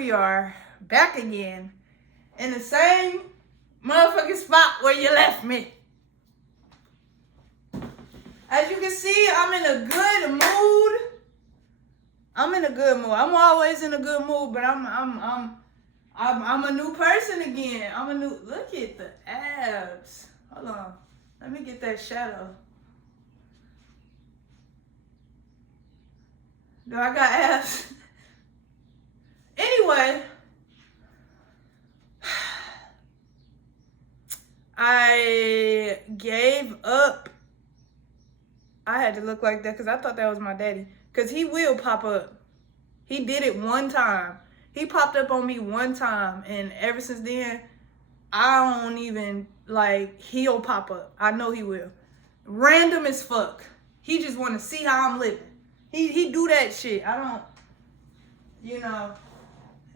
we are, back again, in the same motherfucking spot where you left me. As you can see, I'm in a good mood. I'm always in a good mood, but I'm a new person again. Look at the abs. Hold on. Let me get that shadow. Do I got abs? Anyway, I gave up. I had to look like that because I thought that was my daddy. Because he will pop up. He did it one time. He popped up on me one time. And ever since then, I don't even, he'll pop up. I know he will. Random as fuck. He just want to see how I'm living. He do that shit. I don't,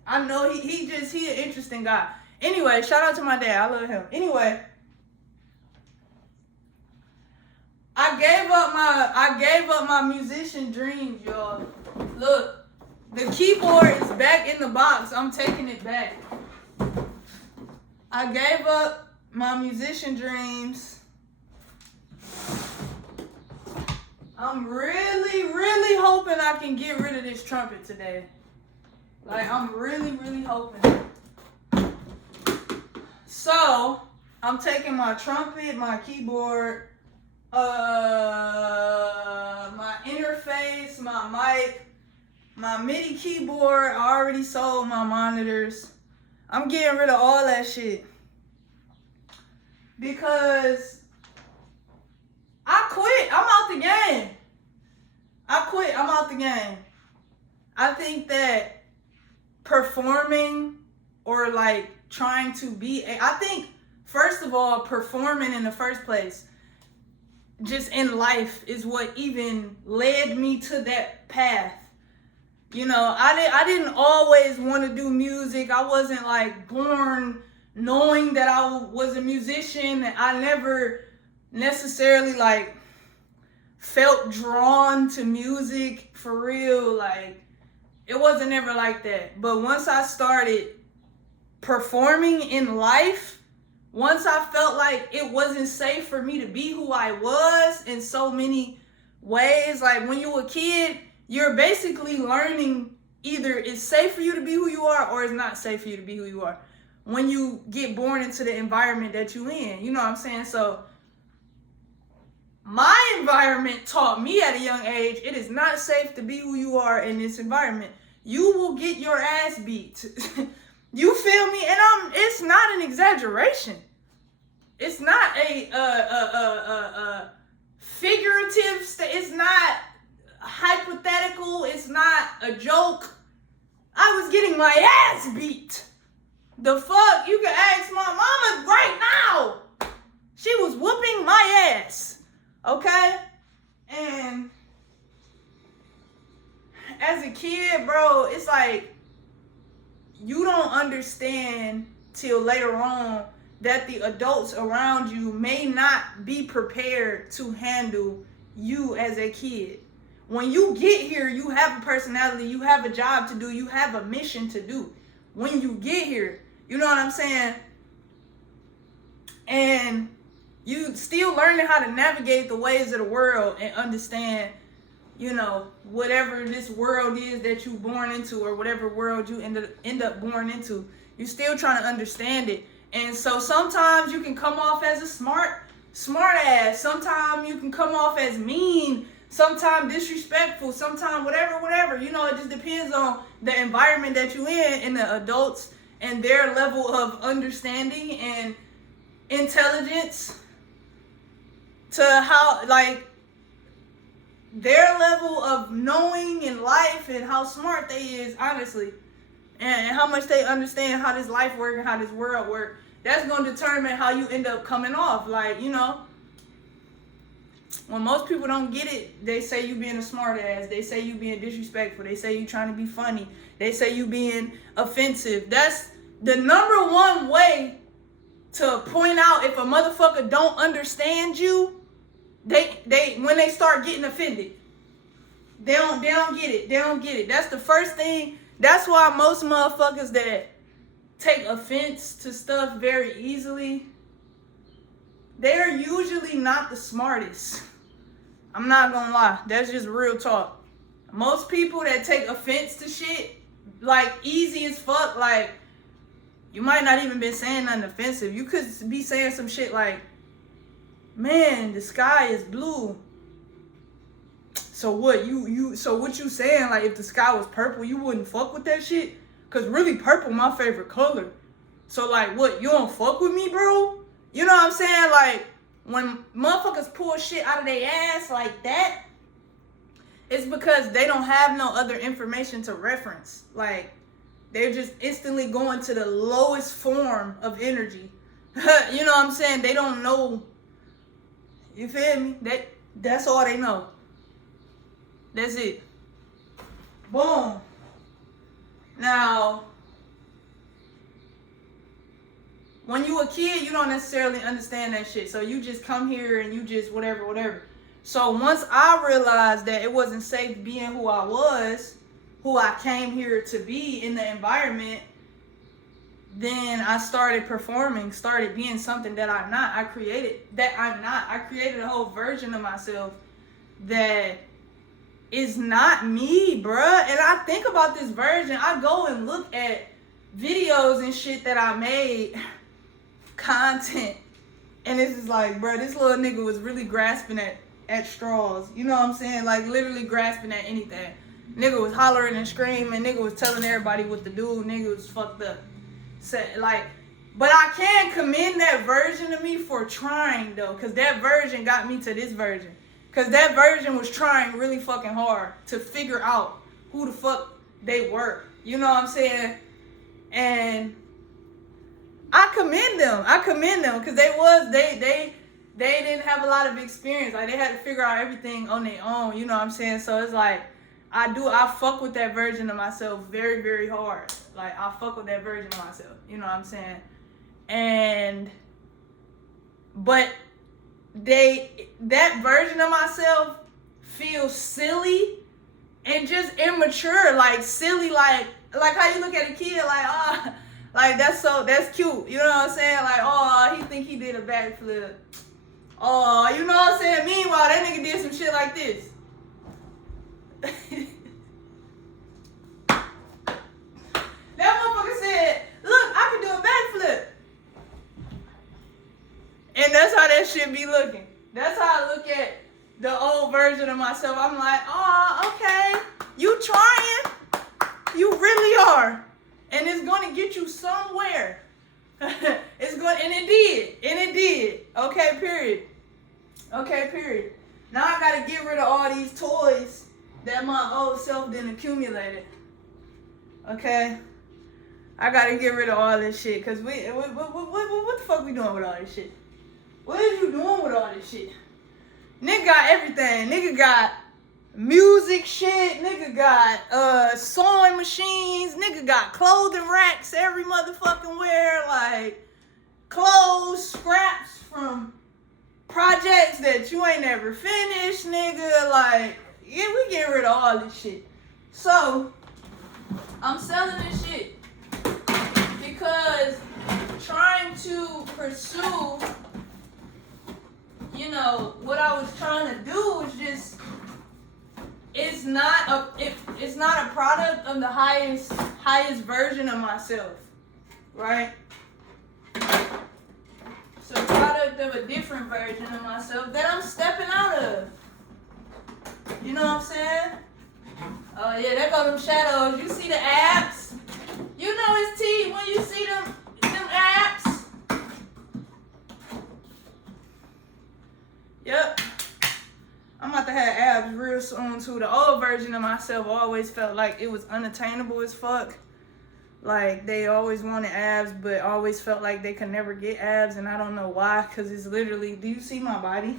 I know he an interesting guy. Anyway, shout out to my dad. I love him. Anyway, I gave up my musician dreams, y'all. Look, the keyboard is back in the box. I'm taking it back. I gave up my musician dreams. I'm really, really hoping I can get rid of this trumpet today. I'm really, really hoping. So, I'm taking my trumpet, my keyboard, my interface, my mic, my MIDI keyboard. I already sold my monitors. I'm getting rid of all that shit. Because I quit. I'm out the game. I'm out the game. I think that performing or trying to be, I think first of all, performing in the first place, just in life, is what even led me to that path. I didn't always want to do music. I wasn't born knowing that I was a musician. I never necessarily felt drawn to music for real. It wasn't ever like that. But once I started performing in life, once I felt like it wasn't safe for me to be who I was in so many ways, when you're a kid, you're basically learning either it's safe for you to be who you are or it's not safe for you to be who you are when you get born into the environment that you in. You know what I'm saying? So my environment taught me at a young age, it is not safe to be who you are in this environment. You will get your ass beat. You feel me? And it's not an exaggeration. It's not a figurative, it's not hypothetical, it's not a joke. I was getting my ass beat. The fuck? You can ask my mama right now. She was whooping my ass. Okay? And as a kid, bro, it's you don't understand till later on that the adults around you may not be prepared to handle you as a kid. When you get here, you have a personality, you have a job to do, you have a mission to do. When you get here, you know what I'm saying? And you still learning how to navigate the ways of the world and understand, whatever this world is that you born into or whatever world you end up born into, you still trying to understand it. And so sometimes you can come off as a smart ass. Sometimes you can come off as mean. Sometimes disrespectful. Sometimes whatever. It just depends on the environment that you in and the adults and their level of understanding and intelligence to how, their level of knowing in life and how smart they is, honestly. And how much they understand how this life work and how this world work. That's going to determine how you end up coming off. When most people don't get it, they say you being a smart ass. They say you being disrespectful. They say you trying to be funny. They say you being offensive. That's the number one way to point out if a motherfucker don't understand you. They when they start getting offended. They don't get it. They don't get it. That's the first thing That's why most motherfuckers that take offense to stuff very easily, they're usually not the smartest. I'm not gonna lie. That's just real talk. Most people that take offense to shit, like, easy as fuck, like, you might not even been saying nothing offensive. You could be saying some shit like, man, the sky is blue. So what so what you saying, like, if the sky was purple, you wouldn't fuck with that shit? Cause really purple my favorite color. So like, what, you don't fuck with me, bro? You know what I'm saying? Like, when motherfuckers pull shit out of their ass like that, it's because they don't have no other information to reference. Like, they're just instantly going to the lowest form of energy. You know what I'm saying? They don't know. You feel me? That's all they know. That's it. Boom. Now, when you a kid, you don't necessarily understand that shit. So you just come here and you just whatever. So once I realized that it wasn't safe being who I was, who I came here to be in the environment, then I started performing, started being something that I'm not. I created a whole version of myself that is not me, bruh. And I think about this version. I go and look at videos and shit that I made, content, and it's just like, bruh, this little nigga was really grasping at straws. You know what I'm saying? Like, literally grasping at anything. Nigga was hollering and screaming. Nigga was telling everybody what to do. Nigga was fucked up. But I can commend that version of me for trying, though, because that version got me to this version. Because that version was trying really fucking hard to figure out who the fuck they were. You know what I'm saying? And I commend them because they didn't have a lot of experience. Like, they had to figure out everything on their own. You know what I'm saying? So it's like, I fuck with that version of myself very, very hard. Like, I fuck with that version of myself. You know what I'm saying? But that version of myself feels silly and just immature. Like, silly, like how you look at a kid, like, like, that's cute. You know what I'm saying? Like, he think he did a backflip. You know what I'm saying? Meanwhile, that nigga did some shit like this. That motherfucker said, look, I can do a backflip. And that's how that shit be looking. That's how I look at the old version of myself. I'm like, okay, you trying. You really are. And it's going to get you somewhere. And it did. Okay, period. Now I got to get rid of all these toys that my old self didn't accumulate. Okay? I got to get rid of all this shit. Because what the fuck we doing with all this shit? What is you doing with all this shit? Nigga got everything. Nigga got music shit. Nigga got sewing machines. Nigga got clothing racks every motherfucking where. Like, clothes, scraps from projects that you ain't never finished, nigga. Like, yeah, we get rid of all this shit. So, I'm selling this shit because trying to pursue, you know, what I was trying to do was just, it's not a product of the highest version of myself, right? It's a product of a different version of myself that I'm stepping out of. You know what I'm saying? Oh yeah, there go them shadows. You see the abs? You know it's T when you see them abs. Yep. I'm about to have abs real soon too. The old version of myself always felt like it was unattainable as fuck. Like, they always wanted abs, but always felt like they could never get abs, and I don't know why, because it's literally, do you see my body?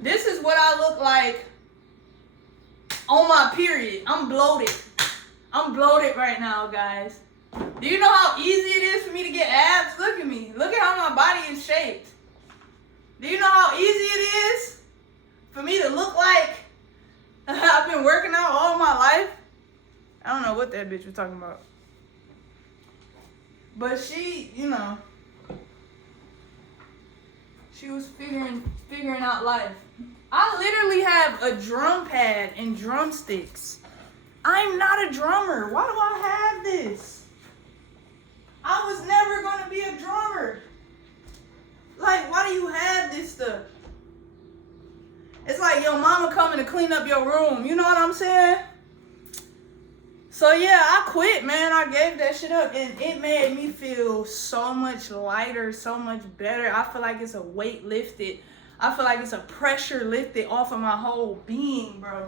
This is what I look like on my period. I'm bloated. I'm bloated right now, guys. Do you know how easy it is for me to get abs? Look at me. Look at how my body is shaped. Do you know how easy it is for me to look like I've been working out all my life. I don't know what that bitch was talking about. But she, you know, she was figuring out life. I literally have a drum pad and drumsticks. I'm not a drummer. Why do I have this? I was never gonna be a drummer. Like, why do you have this stuff? It's like your mama coming to clean up your room. You know what I'm saying? So yeah, I quit, man. I gave that shit up, and it made me feel so much lighter, so much better. I feel like it's a weight lifted. I feel like it's a pressure lifted off of my whole being, bro.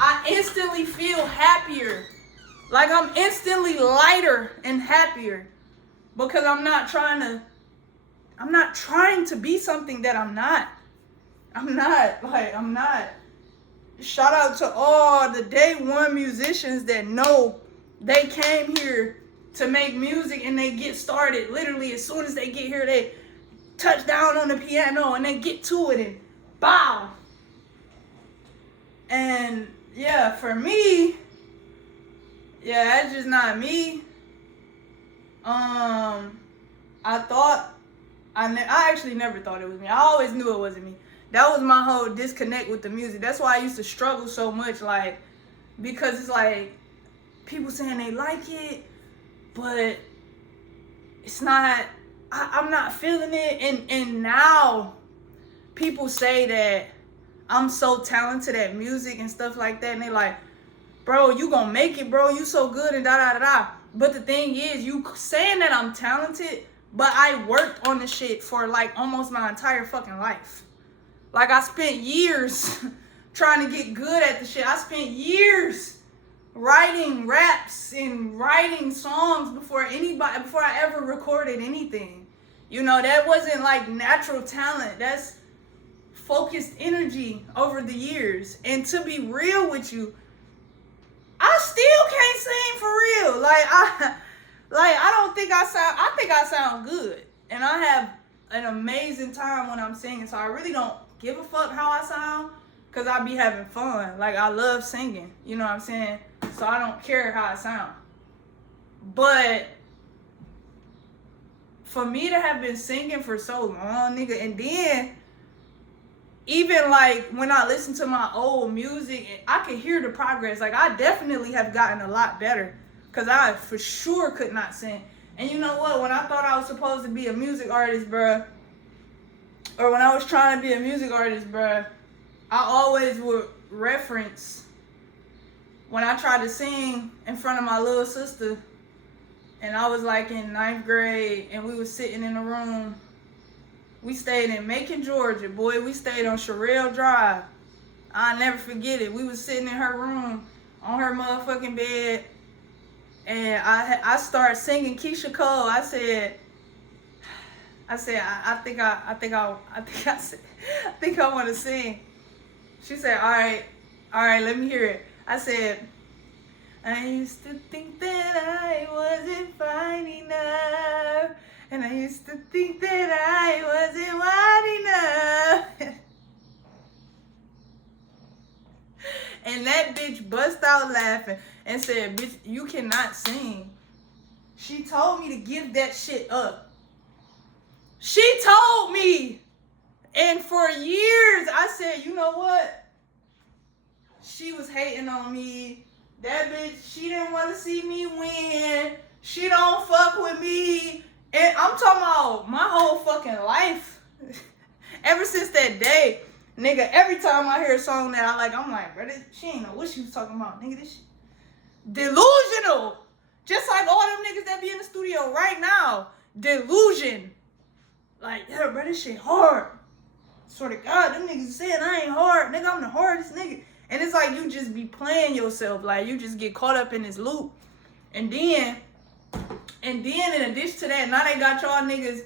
I instantly feel happier. Like I'm instantly lighter and happier because I'm not trying to be something that I'm not. I'm not. Shout out to all the day one musicians that know they came here to make music and they get started. Literally, as soon as they get here, they touch down on the piano and they get to it and bow. And yeah, for me, yeah, that's just not me. I actually never thought it was me. I always knew it wasn't me. That was my whole disconnect with the music. That's why I used to struggle so much, like, because it's like people saying they like it, but it's not, I'm not feeling it. And now people say that I'm so talented at music and stuff like that, and they like, bro, you gonna make it, bro, you so good and da da da da. But the thing is, you saying that I'm talented, but I worked on the shit for like almost my entire fucking life. Like, I spent years trying to get good at the shit. I spent years writing raps and writing songs before I ever recorded anything. You know, that wasn't like natural talent. That's focused energy over the years. And to be real with you, I still can't sing for real. I think I sound good. And I have an amazing time when I'm singing. So I really don't give a fuck how I sound, because I be having fun. Like, I love singing, you know what I'm saying? So I don't care how I sound. But for me to have been singing for so long, nigga, and then even like when I listen to my old music, I can hear the progress. Like, I definitely have gotten a lot better, because I for sure could not sing. And you know what? When I thought I was supposed to be a music artist, bruh, or when I was trying to be a music artist, bruh, I always would reference when I tried to sing in front of my little sister, and I was like in 9th grade, and we was sitting in a room. We stayed in Macon, Georgia. Boy, we stayed on Sherrill Drive. I'll never forget it. We was sitting in her room on her motherfucking bed, and I started singing Keisha Cole. I think I want to sing. She said, all right, let me hear it. I said, I used to think that I wasn't fine enough, and I used to think that I wasn't wide enough. And that bitch bust out laughing and said, bitch, you cannot sing. She told me to give that shit up. She told me. And for years, I said, you know what? She was hating on me. That bitch, she didn't want to see me win. She don't fuck with me. And I'm talking about my whole fucking life. Ever since that day, nigga, every time I hear a song that I like, I'm like, bro, she ain't know what she was talking about. Nigga, this shit delusional. Just like all them niggas that be in the studio right now. Delusion. Like, yeah, bro, this shit hard. Swear to God, them niggas saying I ain't hard. Nigga, I'm the hardest nigga. And it's like you just be playing yourself. Like, you just get caught up in this loop. And then in addition to that, now they got y'all niggas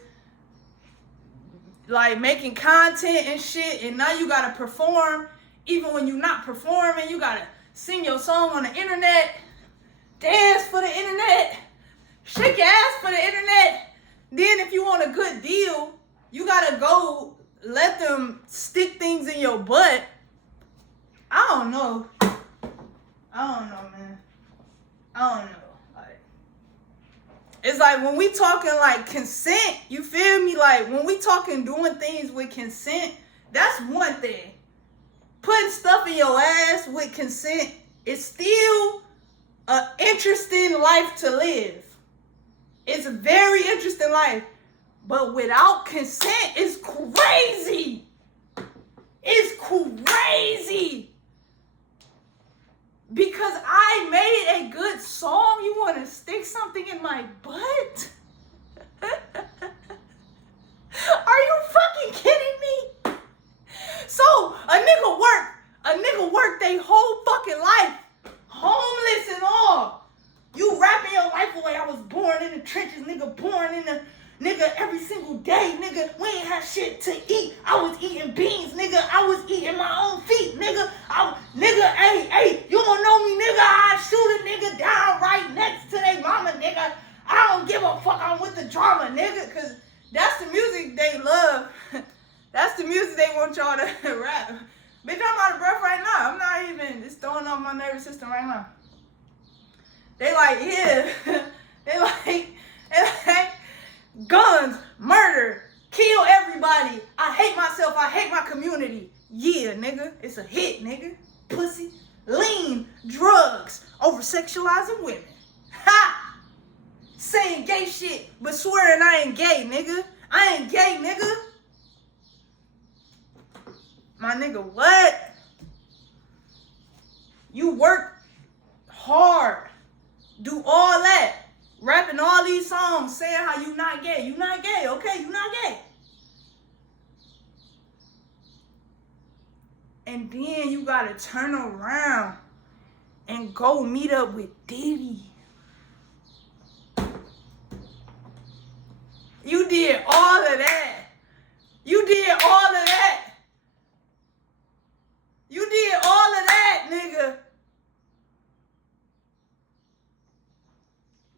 like making content and shit. And now you gotta perform. Even when you're not performing, you gotta sing your song on the internet. Dance for the internet. Shake your ass for the internet. Then if you want a good deal, you gotta go let them stick things in your butt. I don't know. I don't know, man. I don't know. Like, it's like when we talking like consent, you feel me? Like when we talking doing things with consent, that's one thing. Putting stuff in your ass with consent is still an interesting life to live. It's a very interesting life. But without consent, it's crazy. It's crazy. Because I made a good song, you want to stick something in my butt? Are you fucking kidding me? So, a nigga work their whole fucking life, homeless and all. You rapping your life away. I was born in the trenches, nigga, born in the... Nigga, every single day, nigga, we ain't have shit to eat. I was eating beans, nigga. I was eating my own feet, nigga. Hey, you don't know me, nigga. I shoot a nigga down right next to their mama, nigga. I don't give a fuck. I'm with the drama, nigga. Because that's the music they love. That's the music they want y'all to rap. Bitch, I'm out of breath right now. I'm not even, it's throwing off my nervous system right now. They like, yeah. They like, guns, murder, kill everybody. I hate myself. I hate my community. Yeah, nigga. It's a hit, nigga. Pussy, lean, drugs, over sexualizing women. Ha! Saying gay shit, but swearing I ain't gay, nigga. I ain't gay, nigga. My nigga, what? You work hard. Do all that. Rapping all these songs, saying how you not gay. You not gay, okay? You not gay. And then you gotta turn around and go meet up with Diddy. You did all of that. You did all of that. You did all of that, nigga.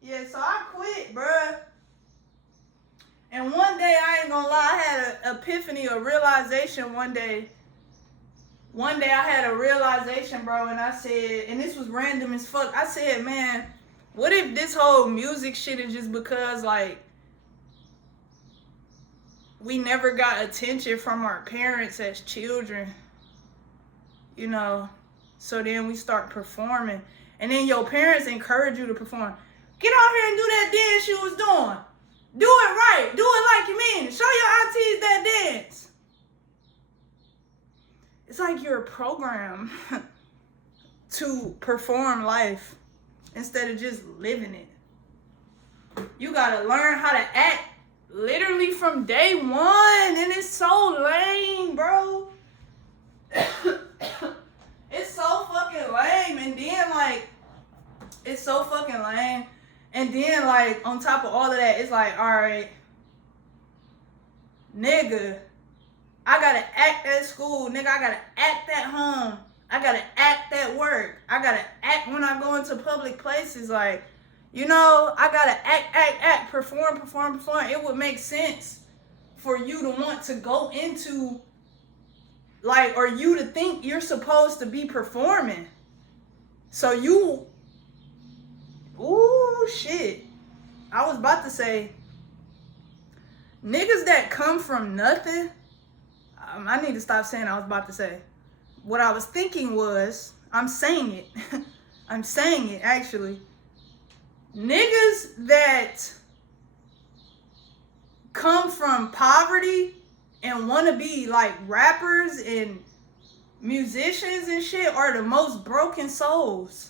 Yeah, so I quit, bruh. And one day, I ain't gonna lie, I had an epiphany, a realization one day. One day I had a realization, bro, and I said, and this was random as fuck. I said, man, what if this whole music shit is just because, like, we never got attention from our parents as children, you know? So then we start performing. And then your parents encourage you to perform. Get out here and do that dance you was doing. Do it right. Do it like you mean it. Show your aunties that dance. It's like you're programmed to perform life instead of just living it. You gotta learn how to act literally from day one, and it's so lame, bro. It's so fucking lame, and then like, it's so fucking lame. And then, like, on top of all of that, it's like, all right, nigga, I gotta act at school. Nigga, I gotta act at home. I gotta act at work. I gotta act when I go into public places. Like, you know, I gotta act, perform. It would make sense for you to want to go into, like, or you to think you're supposed to be performing. So you... Ooh, shit. I was about to say, niggas that come from nothing, I need to stop saying I was about to say. What I was thinking was, I'm saying it. I'm saying it, actually. Niggas that come from poverty and want to be like rappers and musicians and shit are the most broken souls.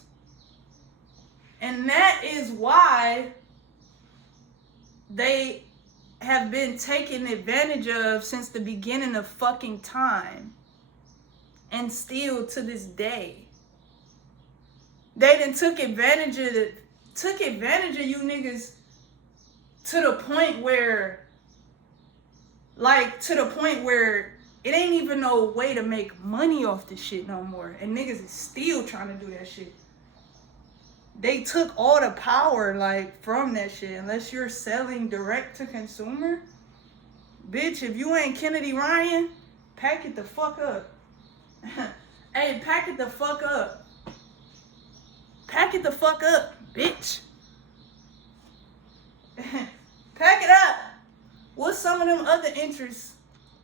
And that is why they have been taken advantage of since the beginning of fucking time. And still to this day. They done took advantage of you niggas to the point where, it ain't even no way to make money off this shit no more. And niggas is still trying to do that shit. They took all the power, like, from that shit. Unless you're selling direct to consumer. Bitch, if you ain't Kennedy Ryan, pack it the fuck up. Hey, pack it the fuck up. Pack it the fuck up, bitch. Pack it up. What's some of them other interests?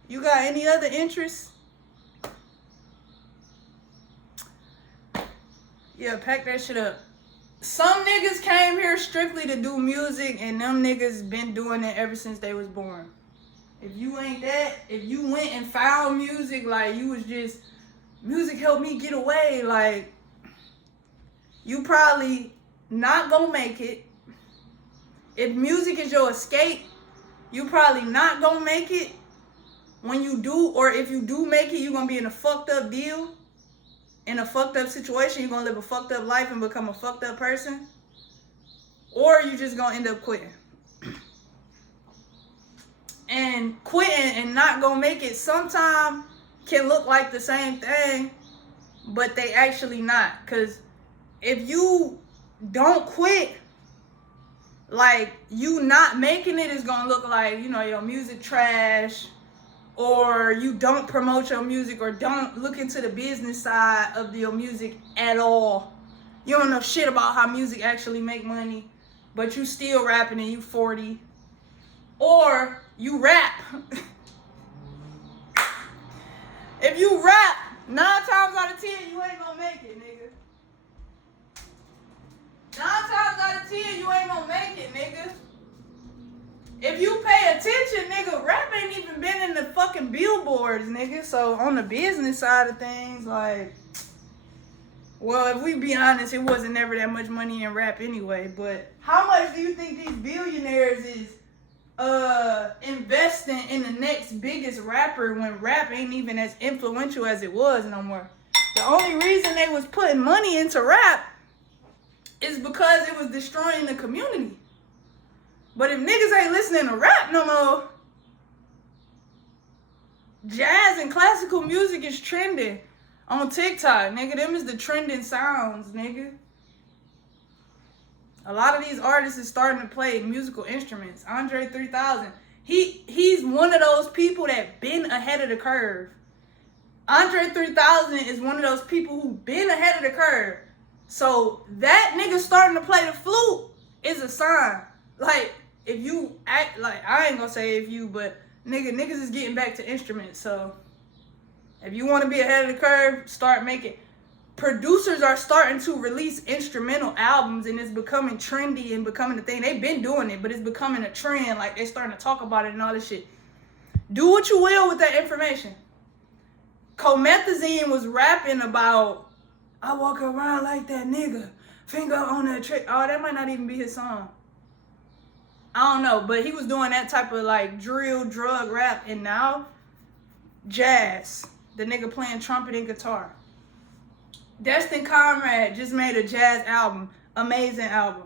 You got any other interests? Yeah, pack that shit up. Some niggas came here strictly to do music, and them niggas been doing it ever since they was born. If you ain't that, if you went and found music, like you was just, music helped me get away, like, you probably not gonna make it. If music is your escape, you probably not gonna make it. When you do, or if you do make it, you're gonna be in a fucked up deal, in a fucked up situation. You're gonna live a fucked up life and become a fucked up person. Or you just gonna end up quitting. And quitting and not gonna make it sometimes can look like the same thing, but they actually not. Because if you don't quit, like, you not making it is gonna look like, you know, your music trash, or you don't promote your music, or don't look into the business side of your music at all. You don't know shit about how music actually make money, but you still rapping and you 40. Or you rap. If you rap, 9 times out of 10, you ain't gonna make it, nigga. 9 times out of 10, you ain't gonna make it, nigga. If you pay attention, nigga, rap ain't even been in the fucking billboards, nigga. So on the business side of things, like, well, if we be honest, it wasn't never that much money in rap anyway. But how much do you think these billionaires is investing in the next biggest rapper when rap ain't even as influential as it was no more? The only reason they was putting money into rap is because it was destroying the community. But if niggas ain't listening to rap no more, jazz and classical music is trending on TikTok, nigga. Them is the trending sounds, nigga. A lot of these artists is starting to play musical instruments. Andre 3000, he's one of those people that been ahead of the curve. Andre 3000 is one of those people who been ahead of the curve. So that nigga starting to play the flute is a sign. Like, if you act like, I ain't gonna say if you, but niggas is getting back to instruments. So if you want to be ahead of the curve, start making. Producers are starting to release instrumental albums, and it's becoming trendy and becoming a thing. They've been doing it, but it's becoming a trend. Like, they're starting to talk about it and all this shit. Do what you will with that information. Comethazine was rapping about, I walk around like that nigga, finger on that trick. Oh, that might not even be his song. I don't know, but he was doing that type of like drill, drug rap, and now jazz. The nigga playing trumpet and guitar. Destin Conrad just made a jazz album. Amazing album.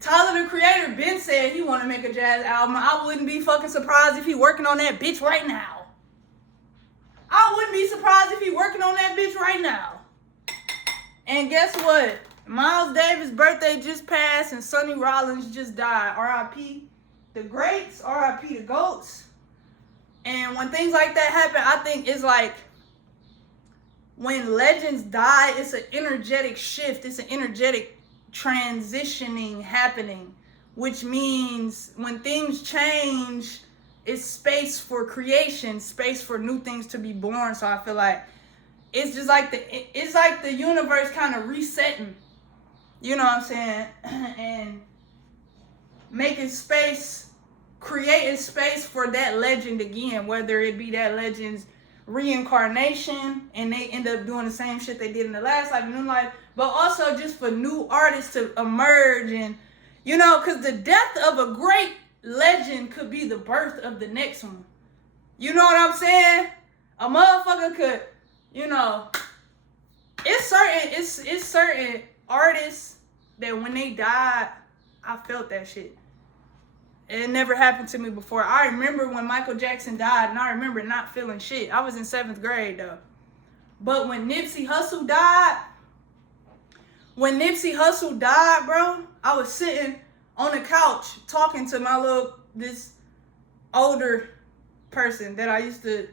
Tyler, the Creator, been said he want to make a jazz album. I wouldn't be fucking surprised if he working on that bitch right now. I wouldn't be surprised if he working on that bitch right now. And guess what? Miles Davis' birthday just passed and Sonny Rollins just died. R.I.P. the greats, R.I.P. the goats. And when things like that happen, I think it's like, when legends die, it's an energetic shift. It's an energetic transitioning happening, which means when things change, it's space for creation, space for new things to be born. So I feel like it's just like the universe kind of resetting. You know what I'm saying? And making space, creating space for that legend again, whether it be that legend's reincarnation and they end up doing the same shit they did in the last life, new life, but also just for new artists to emerge. And, you know, because the death of a great legend could be the birth of the next one. You know what I'm saying? A motherfucker could, you know, it's certain artists that when they died, I felt that shit. It never happened to me before. I remember when Michael Jackson died, and I remember not feeling shit. I was in 7th grade, though. But when Nipsey Hussle died, bro, I was sitting on the couch talking to this older person that I used to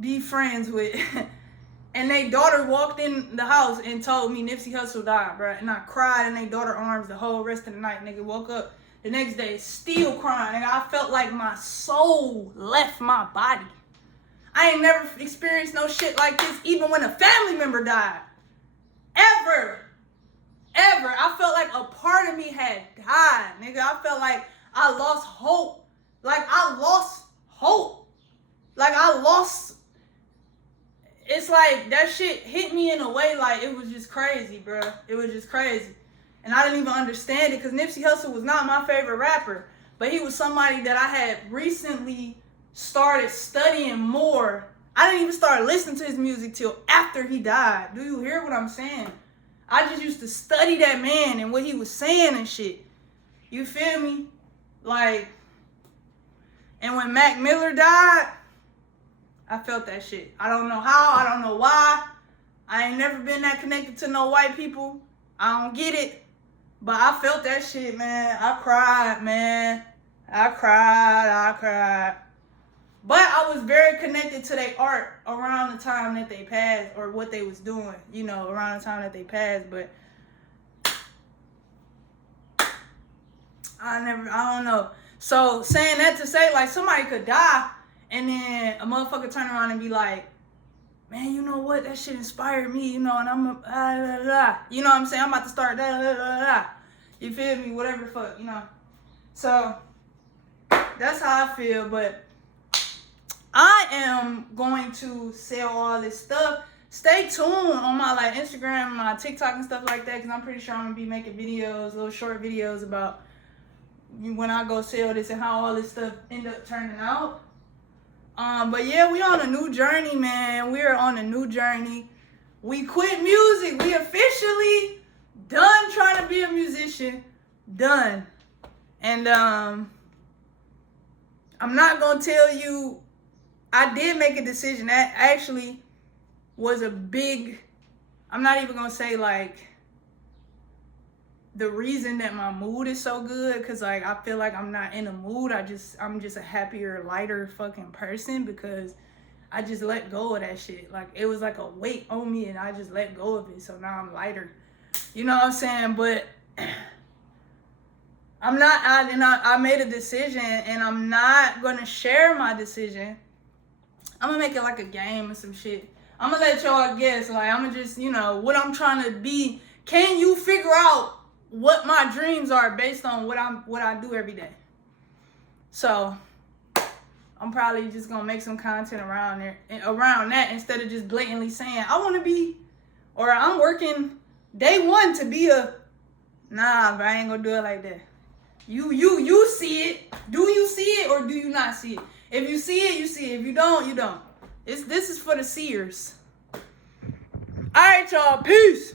be friends with. and their daughter walked in the house and told me Nipsey Hussle died, bro. And I cried in their daughter's arms the whole rest of the night, nigga. Woke up the next day still crying, nigga. I felt like my soul left my body. I ain't never experienced no shit like this, even when a family member died. Ever. I felt like a part of me had died, nigga. I felt like I lost hope. It's like that shit hit me in a way like it was just crazy, bro. It was just crazy. And I didn't even understand it because Nipsey Hussle was not my favorite rapper. But he was somebody that I had recently started studying more. I didn't even start listening to his music till after he died. Do you hear what I'm saying? I just used to study that man and what he was saying and shit. You feel me? Like, and when Mac Miller died, I felt that shit. I don't know how. I don't know why. I ain't never been that connected to no white people. I don't get it. But I felt that shit, man. I cried, man. I cried. But I was very connected to their art around the time that they passed, or what they was doing, you know, around the time that they passed. But I don't know. So saying that to say, like, somebody could die and then a motherfucker turn around and be like, man, you know what? That shit inspired me, you know, and I'm you know what I'm saying? I'm about to start You feel me? Whatever the fuck, you know. So that's how I feel, but I am going to sell all this stuff. Stay tuned on my like Instagram, my TikTok and stuff like that, because I'm pretty sure I'm gonna be making videos, little short videos about when I go sell this and how all this stuff end up turning out. But yeah, we on a new journey, man. We're on a new journey. We quit music. We officially done trying to be a musician. Done. And I'm not gonna tell you, I did make a decision that actually was a big, I'm not even gonna say like the reason that my mood is so good, because like I feel like I'm not in a mood. I'm just a happier, lighter fucking person because I just let go of that shit. Like it was like a weight on me and I just let go of it. So now I'm lighter. You know what I'm saying? But I made a decision and I'm not gonna share my decision. I'm gonna make it like a game or some shit. I'm gonna let y'all guess. Like I'm gonna just, you know, what I'm trying to be. Can you figure out what my dreams are based on what I do every day? So I'm probably just gonna make some content around that instead of just blatantly saying I want to be, or I'm working day one to be a. Nah, but I ain't gonna do it like that. You see it. Do you see it or do you not see it? If you see it, you see it. If you don't, you don't. This is for the seers. All right, y'all. Peace.